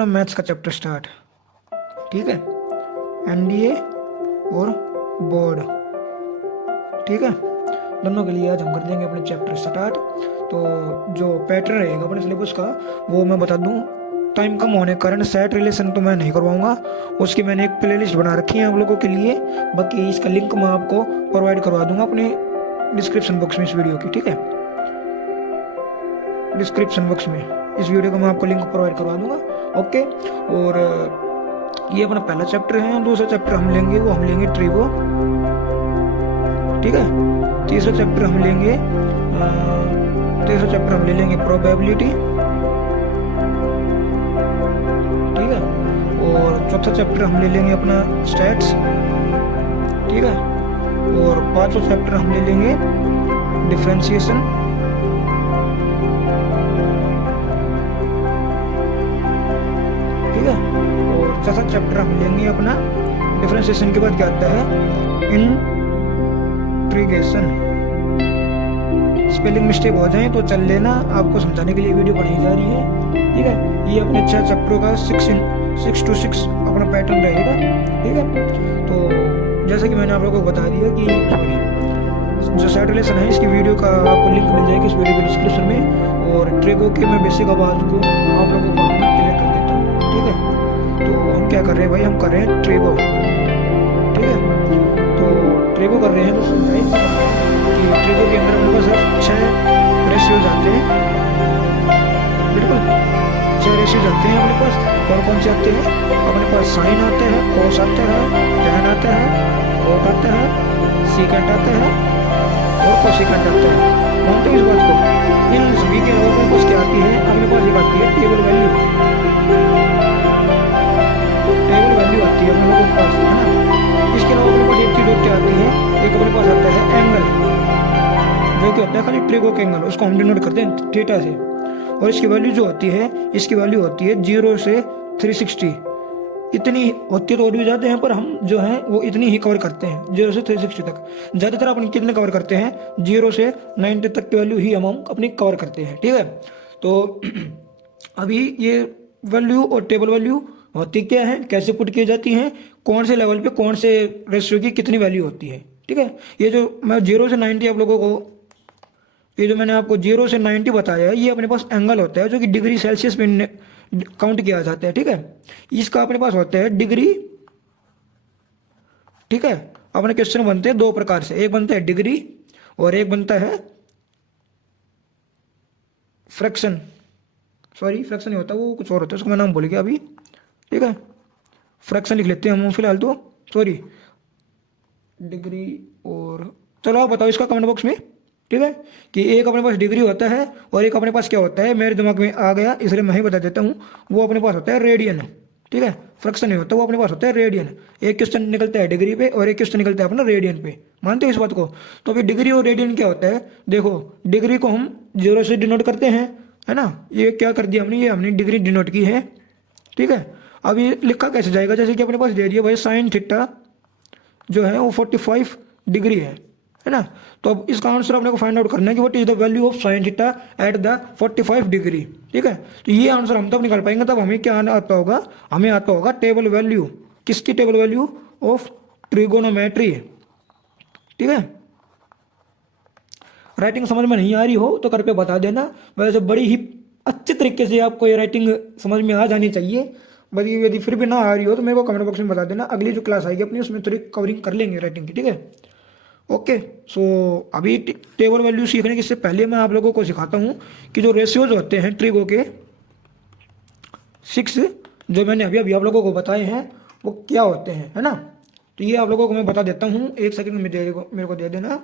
अपना मैथ्स का chapter start. ठीक है, एनडीए और बोर्ड। ठीक है, दोनों के लिए आज हम कर देंगे अपने चैप्टर स्टार्ट। तो जो पैटर्न रहेगा अपने सिलेबस का वो मैं बता दूं। टाइम कम होने के कारण सेट रिलेशन तो मैं नहीं करवाऊंगा, उसकी मैंने एक प्लेलिस्ट बना रखी है आप लोगों के लिए। बाकी इसका लिंक मैं आपको प्रोवाइड करवा दूंगा अपने डिस्क्रिप्शन बॉक्स में इस वीडियो की। ठीक है, डिस्क्रिप्शन बॉक्स में इस वीडियो का मैं आपको लिंक प्रोवाइड करवा दूंगा। ओके, और ये अपना पहला चैप्टर है। दूसरा चैप्टर हम लेंगे वो हम लेंगे ट्रिगो। ठीक है, तीसरा चैप्टर हम ले लेंगे प्रोबेबिलिटी। ठीक है, और चौथा चैप्टर हम ले लेंगे अपना स्टैट्स। ठीक है, और पांचवा चैप्टर हम ले लेंगे डिफरेंशिएशन। ठीक है, और चौथा चैप्टर हम लेंगे अपना डिफरेंशिएशन के बाद क्या आता है इंटीग्रेशन। स्पेलिंग मिस्टेक हो जाए तो चल लेना, आपको समझाने के लिए वीडियो बनाई जा रही है। ठीक है, ये अपने 6 चैप्टरों का 6 to 6 अपना पैटर्न रहेगा। ठीक है, तो जैसा कि मैंने आप लोगों को बता दिया कि सॉरी जो सेट रिलेशन है इसकी वीडियो का आपको लिंक मिल जाएगी इस वीडियो के डिस्क्रिप्शन में। और ट्रिगो के मैं बेसिक आवाज को आप लोगों को क्लियर कर देता हूँ। ठीक है, तो हम क्या कर रहे हैं भाई, हम कर रहे हैं ट्रिगो। ठीक है, तो ट्रिगो कर रहे हैं तो समझाइए कि ट्रिगो के अंदर अपने पास सिर्फ 6 रेशियोज आते हैं। बिल्कुल 6 रेशियोज आते हैं अपने पास। कौन कौन से आते हैं अपने पास? साइन आते हैं, कोस आते हैं, टैन आते हैं, कोट आते हैं, सीकेंट आते हैं और कोसिकेंट आते हैं। मानते हैं इस बात को? इन सभी के अलावा अपने पास क्या आती है? अपने पास एक आती है टेबल वैल्यू। टेबल वैल्यू आती है हम लोगों के पास, है ना। इसके अलावा अपने पास एक चीज और क्या आती है? एक अपने पास आता है एंगल, जो कि होता है खाली ट्रिगो के एंगल, उसको हम डिनोट करते हैं थीटा से। और इसकी वैल्यू जो होती है, इसकी वैल्यू होती है 0 से 360। इतनी होती है तो और भी ज़्यादा हैं, पर हम जो हैं वो इतनी ही कवर करते हैं 0 से 360 तक। ज़्यादातर अपन कितने कवर करते हैं? 0 से 90 तक की वैल्यू ही हम अपनी कवर करते हैं। ठीक है, तो अभी ये वैल्यू और टेबल वैल्यू होती क्या है, कैसे पुट की जाती हैं, कौन से लेवल पे कौन से रेशियो की कितनी वैल्यू होती है। ठीक है, ये जो मैं 0 से 90 आप लोगों को, ये जो मैंने आपको 0 से 90 बताया है, ये अपने पास एंगल होता है जो कि डिग्री सेल्सियस में काउंट किया जाता है। ठीक है, इसका अपने पास होता है डिग्री। ठीक है, अपने क्वेश्चन बनते हैं 2 प्रकार से, एक बनता है डिग्री और एक बनता है फ्रैक्शन। सॉरी, फ्रैक्शन नहीं होता, वो कुछ और होता है, उसका मैं नाम भूल गया अभी। ठीक है, फ्रैक्शन लिख लेते हैं हम फिलहाल तो। सॉरी, डिग्री और चलो आप बताओ इसका कमेंट बॉक्स में। ठीक है, कि एक अपने पास डिग्री होता है और एक अपने पास क्या होता है, मेरे दिमाग में आ गया इसलिए मैं ही बता देता हूँ। वो अपने पास होता है रेडियन। ठीक है, फ्रैक्शन नहीं होता, वो अपने पास होता है रेडियन। एक क्वेश्चन निकलता है डिग्री पे और एक क्वेश्चन निकलता है अपना रेडियन पे। मानते हो इस बात को? तो फिर डिग्री और रेडियन क्या होता है? देखो, डिग्री को हम 0 से डिनोट करते हैं, है ना। ये क्या कर दिया हमने, ये हमने डिग्री डिनोट की है। ठीक है, अब ये लिखा कैसे जाएगा? जैसे कि अपने पास दे दिया भाई साइन थीटा जो है वो 45 डिग्री है ना। तो अब इसका आंसर अपने को फाइंड आउट करना है कि what is the value of sine theta at the 45 degree. ठीक है, तो ये आंसर हम तब निकाल पाएंगे तब हमें क्या आता होगा, हमें आता होगा टेबल वैल्यू। किसकी टेबल वैल्यू? Of trigonometry. ठीक है, राइटिंग समझ में नहीं आ रही हो तो कृपया बता देना। वैसे बड़ी ही अच्छे तरीके से आपको ये राइटिंग समझ में आ जानी चाहिए। बल्कि यदि फिर भी ना आ रही हो तो मेरे को कमेंट बॉक्स में बता देना, अगली जो क्लास आएगी अपनी उसमें थोड़ी कवरिंग कर लेंगे राइटिंग की। ठीक है, ओके। सो अभी टेबल वैल्यू सीखने के इससे पहले मैं आप लोगों को सिखाता हूँ कि जो रेशियोज होते हैं ट्रिगो के 6 जो मैंने अभी अभी आप लोगों को बताए हैं वो क्या होते हैं, है ना। तो ये आप लोगों को मैं बता देता हूँ, एक सेकंड में मेरे को दे देना।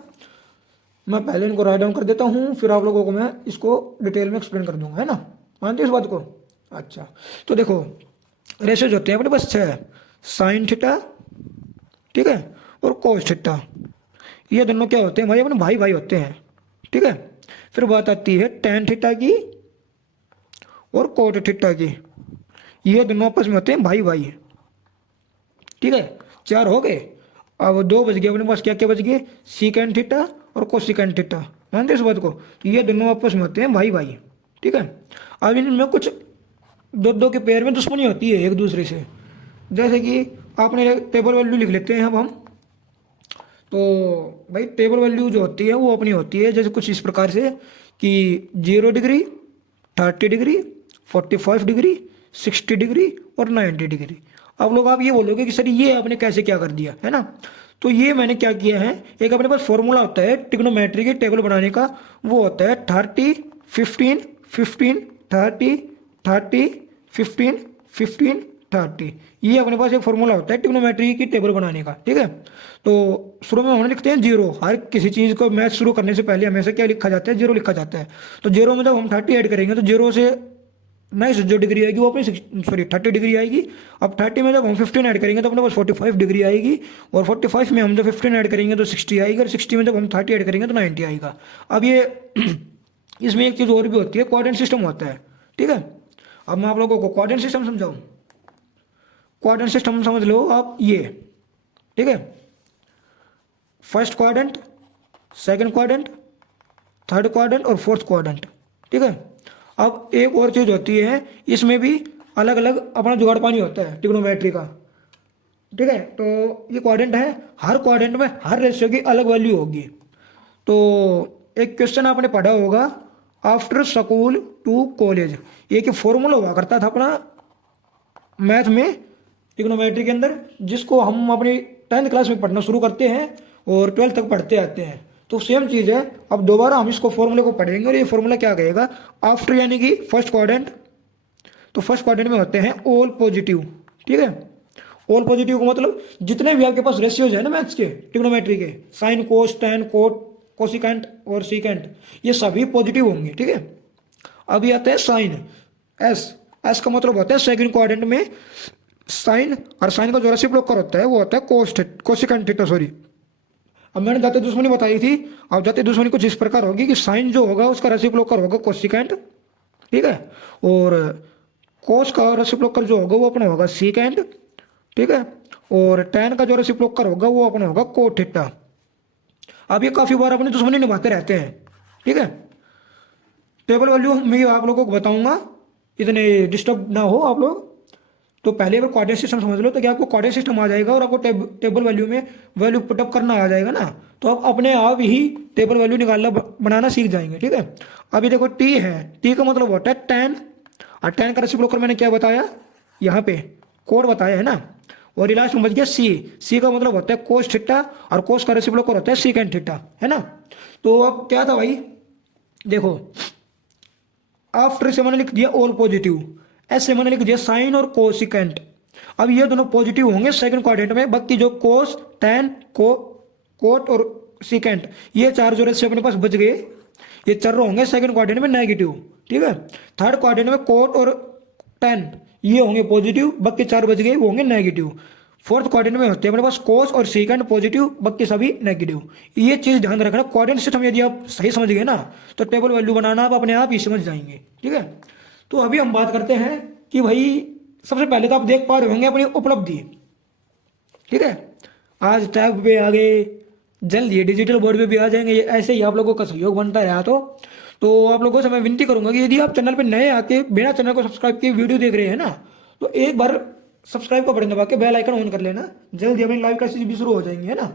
मैं पहले इनको राइट डाउन कर देता हूँ, फिर आप लोगों को मैं इसको डिटेल में एक्सप्लेन कर दूंगा, है ना। मानते हो इस बात को? अच्छा, तो देखो रेशियोज होते हैं अपने पास 6, साइन थीटा, ठीक है, और कोस थीटा। ये दोनों क्या होते हैं भाई? अपने भाई भाई होते हैं। ठीक है, फिर बात आती है टैन थीटा की और कोट थीटा की। ये दोनों आपस में होते हैं भाई भाई। ठीक है, 4 हो गए। अब 2 बच गए अपने पास, क्या क्या बच गए? सीकेंट थीटा और कोसिकेंट थीटा। मानते इस बात को? ये दोनों आपस में होते हैं भाई भाई। ठीक है, अब इनमें कुछ दो दो के पेयर में दुश्मनी होती है एक दूसरे से। जैसे कि आपने टेबल वैल्यू लिख लेते हैं अब हम। तो भाई टेबल वैल्यू जो होती है वो अपनी होती है जैसे कुछ इस प्रकार से कि 0 डिग्री, 30 डिग्री, 45 डिग्री, 60 डिग्री और 90 डिग्री। अब लोग आप ये बोलोगे कि सर ये आपने कैसे क्या कर दिया, है ना। तो ये मैंने क्या किया है, एक अपने पास फॉर्मूला होता है ट्रिग्नोमेट्री के टेबल बनाने का, वो होता है 30, 15, 15, 30, 30, 15, 15, 30। ये अपने पास एक फॉर्मूला होता है ट्रिग्नोमेट्री की टेबल बनाने का, ठीक है। तो शुरू में हम लिखते हैं जीरो। हर किसी चीज़ को मैथ शुरू करने से पहले हमेशा क्या लिखा जाता है, जीरो लिखा जाता है। तो जीरो में जब हम 30 ऐड करेंगे तो जीरो से नेक्स्ट जो डिग्री आएगी वो अपनी 30 डिग्री आएगी। अब 30 में जब हम 15 ऐड करेंगे तो अपने पास 45 डिग्री आएगी। और 45 में हम जब 15 ऐड करेंगे तो 60 आएगी। और 60 में जब हम 30 ऐड करेंगे तो 90 आएगा। अब ये इसमें एक चीज़ और भी होती है, कोऑर्डिनेट सिस्टम होता है, ठीक है। अब मैं आप लोगों को कोऑर्डिनेट सिस्टम समझाऊँ। कोऑर्डिनेट सिस्टम समझ लो आप ये, ठीक है। First quadrant, second quadrant, third quadrant और फोर्थ क्वाड्रेंट, ठीक है। अब एक और चीज़ होती है, इसमें भी अलग अलग अपना जुगाड़ पानी होता है ट्रिग्नोमेट्री का, ठीक है। तो ये क्वाड्रेंट है, हर क्वाड्रेंट में हर रेशियो की अलग वैल्यू होगी। तो एक क्वेश्चन आपने पढ़ा होगा, आफ्टर स्कूल टू कॉलेज, ये कि फॉर्मूला हुआ करता था अपना मैथ में ट्रिग्नोमेट्री के अंदर, जिसको हम अपनी 10th क्लास में पढ़ना शुरू करते हैं और 12th तक पढ़ते आते हैं। तो सेम चीज़ है, अब दोबारा हम इसको फॉर्मूले को पढ़ेंगे। और ये फॉर्मूला क्या कहेगा, आफ्टर यानी कि फर्स्ट क्वाड्रेंट। तो फर्स्ट क्वाड्रेंट में होते हैं ऑल पॉजिटिव, ठीक है। ऑल पॉजिटिव का मतलब जितने भी आपके पास रेशियोज है ना मैथ्स के ट्रिग्नोमेट्री के, साइन, कोस, टेन, कोट, कोसिकेंट और सीकेंट, ये सभी पॉजिटिव होंगे, ठीक है। अभी आते हैं साइन, एस। एस का मतलब होता है सेकंड क्वाड्रेंट में साइन, और साइन का जो रेसिप्रोकल होता है वो होता है कोसिकेंट थीटा, सॉरी। अब मैंने जाते दुश्मनी बताई थी। अब जाते दुश्मनी कुछ इस प्रकार होगी कि साइन जो होगा उसका रेसिप्रोकल होगा कोसिकेंट, ठीक है। और कोस का रेसिप्रोकल जो होगा वो अपना होगा सीकेंट, ठीक है। और टेन का जो रेसिप्रोकल होगा वो अपना होगा कोट थीटा। अब ये काफ़ी बार अपनी दुश्मनी निभाते रहते हैं, ठीक है। टेबल वैल्यू मैं आप लोगों को बताऊंगा, इतने डिस्टर्ब ना हो आप लोग। तो पहले अगर कोऑर्डिनेट सिस्टम समझ लो तो क्या आपको कोऑर्डिनेट सिस्टम आ जाएगा और आपको टेबल वैल्यू में वैल्यू पुटअप करना आ जाएगा ना। तो आप अपने आप ही टेबल वैल्यू निकालना बनाना सीख जाएंगे, ठीक है। अभी देखो टी है, टी का मतलब होता है टेन, और टेन का रेसिप्रोकल मैंने क्या बताया, यहाँ पे कोड बताया है ना। और लास्ट में बच गया सी, सी का मतलब होता है कोस थीटा, और कोस का रेसिप्रोकल होता है सीकेंट थीटा, है ना। तो अब क्या था भाई, देखो आफ्टर से मैंने लिख दिया ऑल पॉजिटिव, ऐसे मैंने लिख दिया साइन और कोसिकेंट। अब ये दोनों पॉजिटिव होंगे सेकंड क्वाड्रेंट में, बाकी जो कोस, टेन, कोट और सीकेंट, ये चार जो रेशियो अपने पास बच गए, ये चार होंगे सेकंड क्वाड्रेंट में नेगेटिव, ठीक है। थर्ड क्वाड्रेंट में कोट और टेन ये होंगे पॉजिटिव, बाकी चार बच गए वो होंगे नेगेटिव। फोर्थ क्वाड्रेंट में होते हैं अपने पास कोस और सीकेंट पॉजिटिव, बाकी सभी नेगेटिव। ये चीज़ ध्यान रखना, कोऑर्डिनेट सिस्टम यदि आप सही समझ गए ना तो टेबल वैल्यू बनाना आप अपने आप ही समझ जाएंगे, ठीक है। तो अभी हम बात करते हैं कि भाई सबसे पहले तो आप देख पा रहे होंगे अपनी उपलब्धि, ठीक है। आज टैब पे आ गए, जल्द ये डिजिटल बोर्ड पे भी आ जाएंगे। ऐसे ही आप लोगों का सहयोग बनता रहा तो आप लोगों से मैं विनती करूंगा कि यदि आप चैनल पे नए आके बिना चैनल को सब्सक्राइब किए वीडियो देख रहे हैं ना, तो एक बार सब्सक्राइब का बटन दबा के बेल आइकन ऑन कर लेना। जल्दी अपनी लाइव क्लासेस भी शुरू हो जाएंगी, है ना।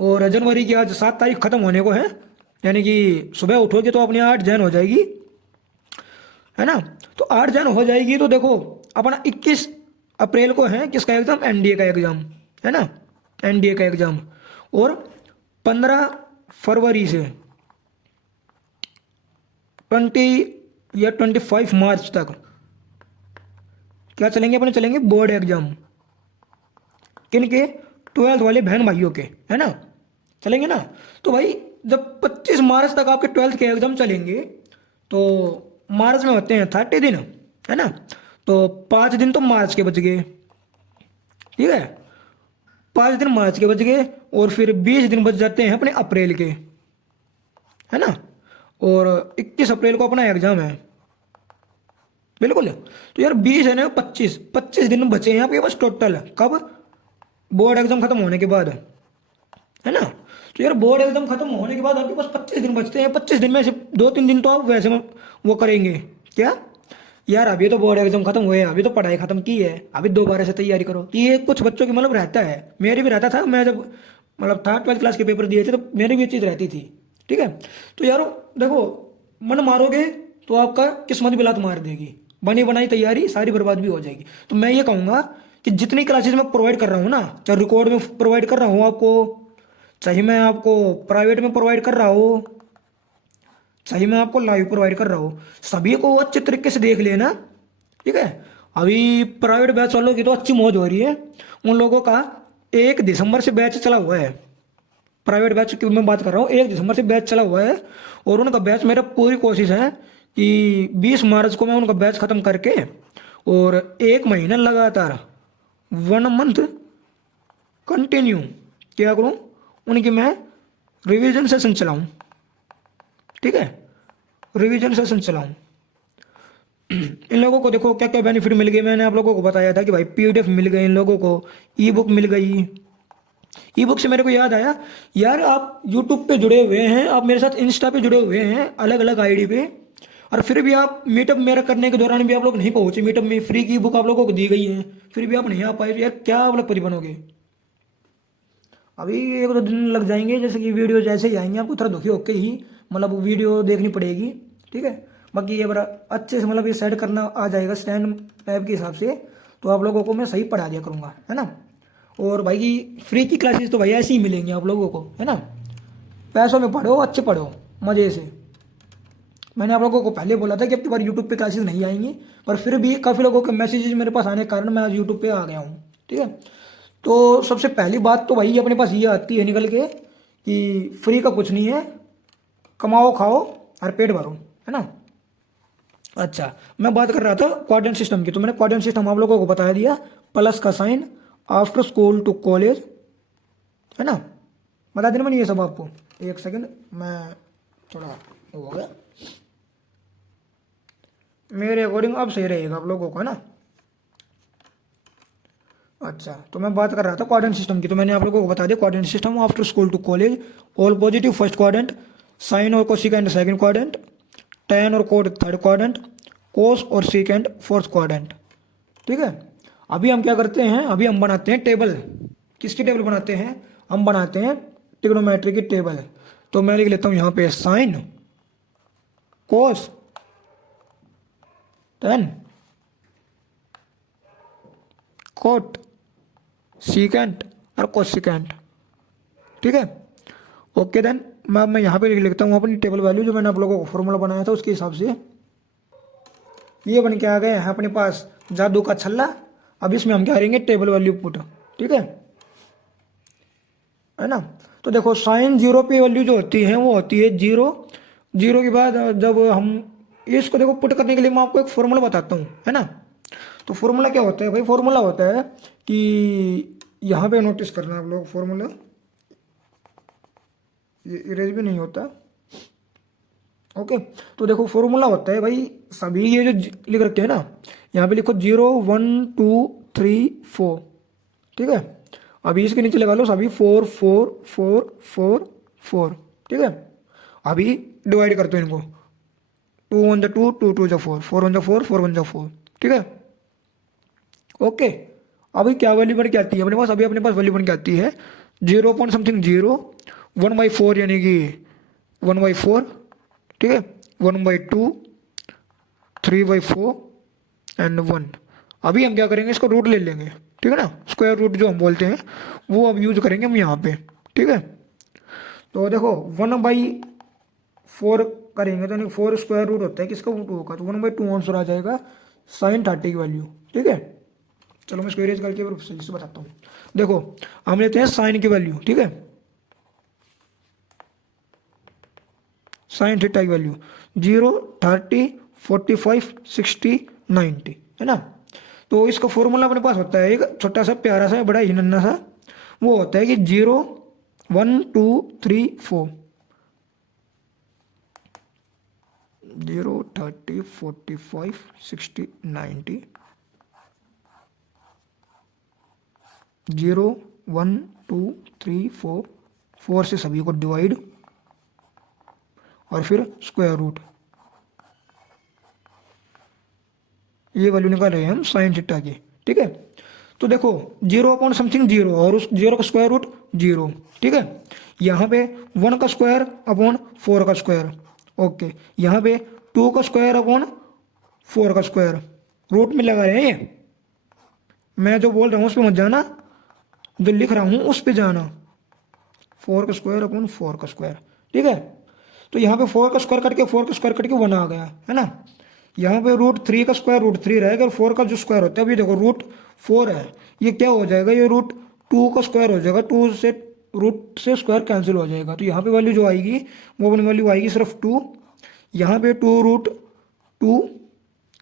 और जनवरी की आज 7 तारीख खत्म होने को है, यानी कि सुबह उठोगे तो अपनी 8 जन हो जाएगी, है ना। तो 8 जन हो जाएगी तो देखो अपना 21 अप्रैल को है किसका एग्जाम, एनडीए का एग्जाम, है ना, एनडीए का एग्जाम। और 15 फरवरी से 20 या 25 मार्च तक क्या चलेंगे अपने, चलेंगे बोर्ड एग्जाम। किनके, 12th वाले बहन भाइयों के, है ना, चलेंगे ना। तो भाई जब 25 मार्च तक आपके 12th के एग्जाम चलेंगे तो मार्च में होते हैं 30 दिन, है ना। तो 5 दिन तो मार्च के बच गए, ठीक है, 5 दिन मार्च के बच गए। और फिर 20 दिन बच जाते हैं अपने अप्रैल के, है ना। और 21 अप्रैल को अपना एग्जाम है, बिल्कुल। तो यार 20 है ना, 25 दिन बचे हैं आपके पास टोटल, कब, बोर्ड एग्जाम खत्म होने के बाद, है ना। तो यार बोर्ड एग्जाम खत्म होने के बाद आपके पास 25 दिन बचते हैं। 25 दिन में से 2-3 दिन तो आप वैसे वो करेंगे, क्या यार अभी तो बोर्ड एग्जाम खत्म हुए हैं, अभी तो पढ़ाई खत्म की है, अभी दोबारा से तैयारी करो। तो ये कुछ बच्चों की मतलब रहता है, मेरे भी रहता था। मैं जब मतलब थर्ड ट्वेल्थ क्लास के पेपर दिए थे तो मेरी भी ये चीज़ रहती थी। ठीक है। तो यारो देखो, मन मारोगे तो आपका किस्मत भी लात मार देगी, बनी बनाई तैयारी सारी बर्बाद भी हो जाएगी। तो मैं ये कहूँगा कि जितनी क्लासेस मैं प्रोवाइड कर रहा हूँ ना, चाहे रिकॉर्ड में प्रोवाइड कर रहा हूँ आपको, चाहे मैं आपको प्राइवेट में प्रोवाइड कर रहा हूँ, चाहे मैं आपको लाइव प्रोवाइड कर रहा हूँ, सभी को अच्छे तरीके से देख लेना। ठीक है। अभी प्राइवेट बैच वालों की तो अच्छी मौज हो रही है। उन लोगों का 1 दिसंबर से बैच चला हुआ है। प्राइवेट बैच की मैं बात कर रहा हूँ, 1 दिसंबर से बैच चला हुआ है। और उनका बैच, मेरा पूरी कोशिश है कि 20 मार्च को मैं उनका बैच ख़त्म करके और 1 महीना लगातार 1 मंथ कंटिन्यू क्या करूँ, उनकी मैं रिवीजन सेशन चलाऊँ। ठीक है। Revision session चलाऊँ। इन लोगों को देखो क्या क्या बेनिफिट मिल गए, मैंने आप लोगों को बताया था कि भाई पीडीएफ मिल गई इन लोगों को, ई बुक मिल गई। ई बुक से मेरे को याद आया, यार आप यूट्यूब पे जुड़े हुए हैं, आप मेरे साथ इंस्टा पे जुड़े हुए हैं अलग अलग आईडी पे, और फिर भी आप मीटअप मेरा करने के दौरान भी आप लोग नहीं पहुंचे मीटअप में, फ्री की बुक आप लोगों को दी गई है, फिर भी आप नहीं आ पाए। तो यार क्या आप लोग परी बनोगे। अभी 1 2 दिन लग जाएंगे, जैसे कि वीडियो जैसे ही आएंगे आपको थोड़ा दुखी होके ही मतलब वीडियो देखनी पड़ेगी। ठीक है। बाकी ये बड़ा अच्छे से मतलब ये सेट करना आ जाएगा स्टैंड टाइप के हिसाब से, तो आप लोगों को मैं सही पढ़ा दिया करूँगा, है ना। और भाई फ्री की क्लासेस तो भाई ऐसे ही मिलेंगी आप लोगों को, है ना। पैसों में पढ़ो, अच्छे पढ़ो, मज़े से। मैंने आप लोगों को पहले बोला था कि अब की बार यूट्यूब पे क्लासेस नहीं आएंगी, पर फिर भी काफ़ी लोगों के मैसेजेस मेरे पास आने के कारण मैं आज यूट्यूब पे आ गया हूँ। ठीक है। तो सबसे पहली बात तो भाई अपने पास ये आती है निकल के कि फ्री का कुछ नहीं है, कमाओ खाओ और पेट भरो, है ना। अच्छा, मैं बात कर रहा था क्वाड्रेंट सिस्टम की, तो मैंने क्वाड्रेंट सिस्टम आप लोगों को बता दिया। प्लस का sign, after school to college, है ना। बता देना मैंने ये सब आपको। एक सेकंड, मैं थोड़ा हो गया, मेरे अकॉर्डिंग अब सही रहेगा आप लोगों को, है ना। अच्छा, तो मैं बात कर रहा था क्वाड्रेंट सिस्टम की, तो मैंने आप लोगों को बता दिया quadrant system after school to college, all positive first quadrant, sine और कोसिकेंड सेकंड क्वाड्रेंट, tan और कोड थर्ड क्वाड्रेंट, कोस और सीकेंड फोर्थ क्वाड्रेंट। ठीक है। अभी हम क्या करते हैं, अभी हम बनाते हैं टेबल। किसकी टेबल बनाते हैं, हम बनाते हैं ट्रिग्नोमेट्री की टेबल। तो मैं लिख लेता हूँ यहाँ पे साइन, कोस, टेन, कोट, सीकेंट और कोसिकेंट। ठीक है। ओके देन, मैं यहाँ पे लिख लेता हूँ अपनी टेबल वैल्यू, जो मैंने आप लोगों को फॉर्मूला बनाया था उसके हिसाब से। ये बन के आ गए हैं अपने पास जादू का छल्ला। अब इसमें हम क्या करेंगे, टेबल वैल्यू पुट। ठीक है ना। तो देखो साइन जीरो पे वैल्यू जो होती है वो होती है जीरो। जीरो के बाद जब हम इसको देखो पुट करने के लिए मैं आपको एक फॉर्मूला बताता हूँ, है ना। तो फॉर्मूला क्या होता है भाई, फॉर्मूला होता है कि यहाँ पे नोटिस करना आप लोग फॉर्मूला, ये इरेज भी नहीं होता। ओके। तो देखो फॉर्मूला होता है भाई, सभी ये जो लिख रखे हैं ना, यहाँ पे लिखो 0 1 2 3 4। ठीक है। अभी इसके नीचे लगा लो सभी 4 4 4 4 4। ठीक है। अभी डिवाइड करते हो इनको, 2 1 2 2 2 4, 4 1 4 4 1 4। ठीक है। ओके। अभी क्या वैल्यू बन के आती है अपने पास, अभी अपने पास वैल्यू बन के आती है 0.something 0, 1/4 यानी कि 1/4। ठीक है। 1/2, 3/4 एंड 1। अभी हम क्या करेंगे, इसको रूट ले लेंगे। ठीक है ना, स्क्वायर रूट जो हम बोलते हैं वो अब यूज करेंगे हम यहाँ पे। ठीक है। तो देखो 1/4 करेंगे तो 4 स्क्वायर रूट होता है किसका, 2 का, तो 1/2 आंसर आ जाएगा साइन 30 की वैल्यू। ठीक है। चलो मैं इसको इरेज करके सही से बताता हूँ। देखो हम लेते हैं साइन की वैल्यू। ठीक है। साइन थीटा की वैल्यू 0 30 45 60 90, है ना। तो इसका फॉर्मूला अपने पास होता है एक छोटा सा प्यारा सा बड़ा ही नन्ना सा, वो होता है कि 0 1 2 3 4, 0 30 45 60 90, 0 1 2 3 4, 4 से सभी को डिवाइड और फिर स्क्वायर रूट। ये वैल्यू निकाल रहे हैं हम साइन थीटा की। ठीक है, तो देखो 0/समथिंग 0 और उस 0 का स्क्वायर रूट 0। ठीक है, यहाँ पे 1 का स्क्वायर अपॉन 4 का स्क्वायर। ओके, यहाँ पे 2 का स्क्वायर अपॉन 4 का स्क्वायर। रूट में लगा रहे हैं ये, मैं जो बोल रहा हूँ उस पर मत जाना, जो लिख रहा हूँ उस पर जाना। 4 का स्क्वायर अपॉन 4 का स्क्वायर। ठीक है, तो यहाँ पे 4 का स्क्वायर कट के 4 का स्क्वायर कट के 1 आ गया है ना। यहाँ पे रूट 3 का स्क्वायर रूट 3 रहेगा और 4 का जो स्क्वायर होता है, अभी देखो रूट 4 है, ये क्या हो जाएगा, ये रूट 2 का स्क्वायर हो जाएगा। 2 से रूट से स्क्वायर कैंसिल हो जाएगा, तो यहाँ पे वैल्यू जो आएगी वो अपनी वैल्यू आएगी सिर्फ 2। यहाँ पे 2√2,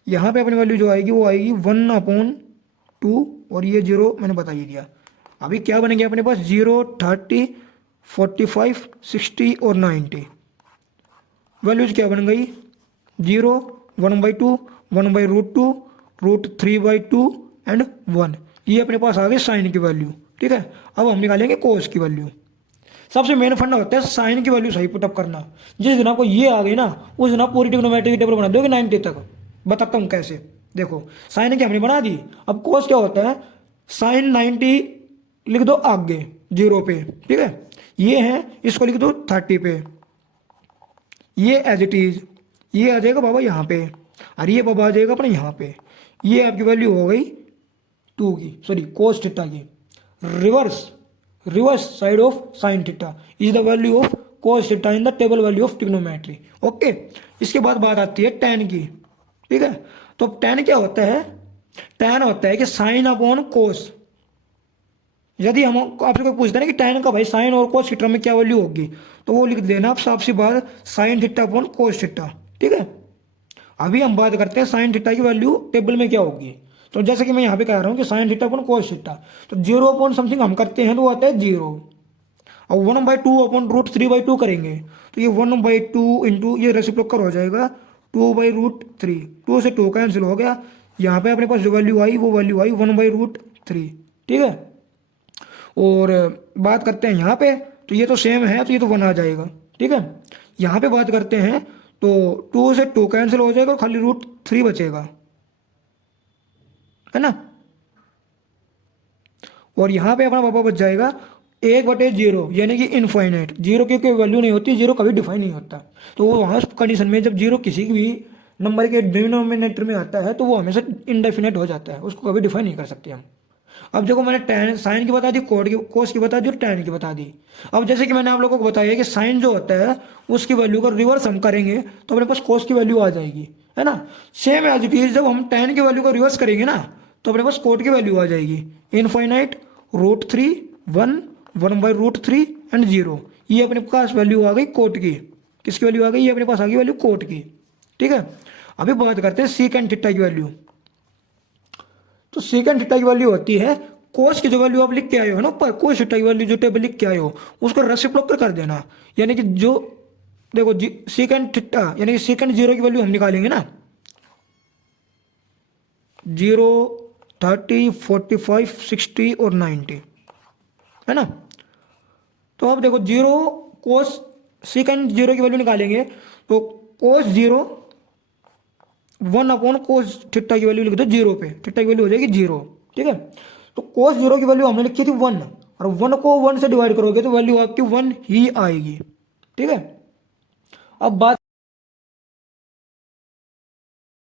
यहाँ पे अपनी वैल्यू जो आएगी वो आएगी 1/2 और ये 0 मैंने बता ही दिया। अभी क्या बनेंगे अपने पास, 0, 30, 45, 60 और 90। वैल्यूज क्या बन गई, 0, 1/2, 1/√2, √3/2 एंड 1। ये अपने पास आ गई साइन की वैल्यू। ठीक है, अब हम निकालेंगे कोस की वैल्यू। सबसे मेन फंडा होता है साइन की वैल्यू सही पुटअप करना। जिस दिन आपको ये आ गई ना, उस दिन आप पूरी ट्रिग्नोमेट्री की टेबल बना दोगे 90 तक। बताता हूँ कैसे। देखो साइन की हमने बना दी, अब कोस क्या होता है, साइन 90 लिख दो आगे 0 पे। ठीक है, ये है, इसको लिख दो 30 पे। ये एज इट इज, ये आ जाएगा बाबा यहाँ पे, और ये बाबा आ जाएगा अपने यहाँ पे। ये आपकी वैल्यू हो गई 2 की, सॉरी कोस थीटा की। Reverse side of sine theta is the value of cos theta in the table value of trigonometry. Okay, इसके बाद बात आती है टैन की। ठीक है, तो अब टैन क्या होता है, टैन होता है कि साइन अपॉन कोस। यदि हम आपसे कोई पूछता है ना कि टैन का भाई साइन और कोस थीटा में क्या वैल्यू होगी, तो वो लिख देना आप साफ सी बात, sine theta upon cos theta. ठीक है, अभी हम बात करते हैं साइन थीटा की वैल्यू टेबल में क्या होगी। तो जैसे कि मैं यहाँ पे कह रहा हूँ कि sine theta upon cos theta, तो 0/समथिंग हम करते हैं तो वो आता है 0, और 1/2 अपॉन √3/2 करेंगे तो ये 1/2 इंटू ये रेसिप्रोकल हो जाएगा 2/√3। 2 से 2 कैंसिल हो गया, यहाँ पे अपने पास जो वैल्यू आई वो वैल्यू आई 1/√3। ठीक है, और बात करते हैं यहाँ पे, तो ये तो सेम है, तो ये तो 1 आ जाएगा। ठीक है, यहाँ पे बात करते हैं तो 2 से 2 कैंसिल हो जाएगा, खाली √3 बचेगा, है ना। और यहाँ पे अपना पापा बच जाएगा 1/0, यानी कि इनफाइनाइट। 0 की कोई वैल्यू नहीं होती, 0 कभी डिफाइन नहीं होता। तो वो वहाँ कंडीशन में जब 0 किसी भी नंबर के डिनोमिनेटर में आता है तो वो हमेशा इनडेफिनेट हो जाता है, उसको कभी डिफाइन नहीं कर सकते हम। अब देखो मैंने टैन साइन की बता दी, कोस की बता दी और टैन की बता दी। अब जैसे कि मैंने आप लोगों को बताया कि साइन जो होता है उसकी वैल्यू का रिवर्स हम करेंगे तो अपने पास कोस की वैल्यू आ जाएगी, है ना। सेम एज इट इज जब हम टैन की वैल्यू का रिवर्स करेंगे ना तो अपने पास कोट की वैल्यू आ जाएगी, इनफाइनाइट, √3, 1, 1/√3 एंड 0। ये अपने पास वैल्यू आ गई कोट की। किसकी वैल्यू आ गई, ये अपने पास आ गई वैल्यू कोट की। ठीक है, अभी बात करते हैं सीकेंड थीटा की वैल्यू। तो सीकेंड थीटा की वैल्यू होती है कोस की जो वैल्यू आप लिख के आए हो ना ऊपर, कोस थीटा की वैल्यू जो टेबल लिख के आए हो उसको रेसिप्रोकल कर देना। यानी कि जो देखो सीकेंड थीटा यानी कि सीकेंड 0 की वैल्यू हम निकालेंगे ना, 0, 30, 45, 60 और 90, है ना। तो अब देखो 0 कोस सीकेंड 0 की वैल्यू निकालेंगे तो कोस 0 1/कोस थीटा की वैल्यू लिख दो 0 पे, थीटा की वैल्यू हो जाएगी 0। ठीक है, तो कोस 0 की वैल्यू हमने लिखी थी 1, और 1 को 1 से डिवाइड करोगे तो वैल्यू आपकी 1 ही आएगी। ठीक है, अब बात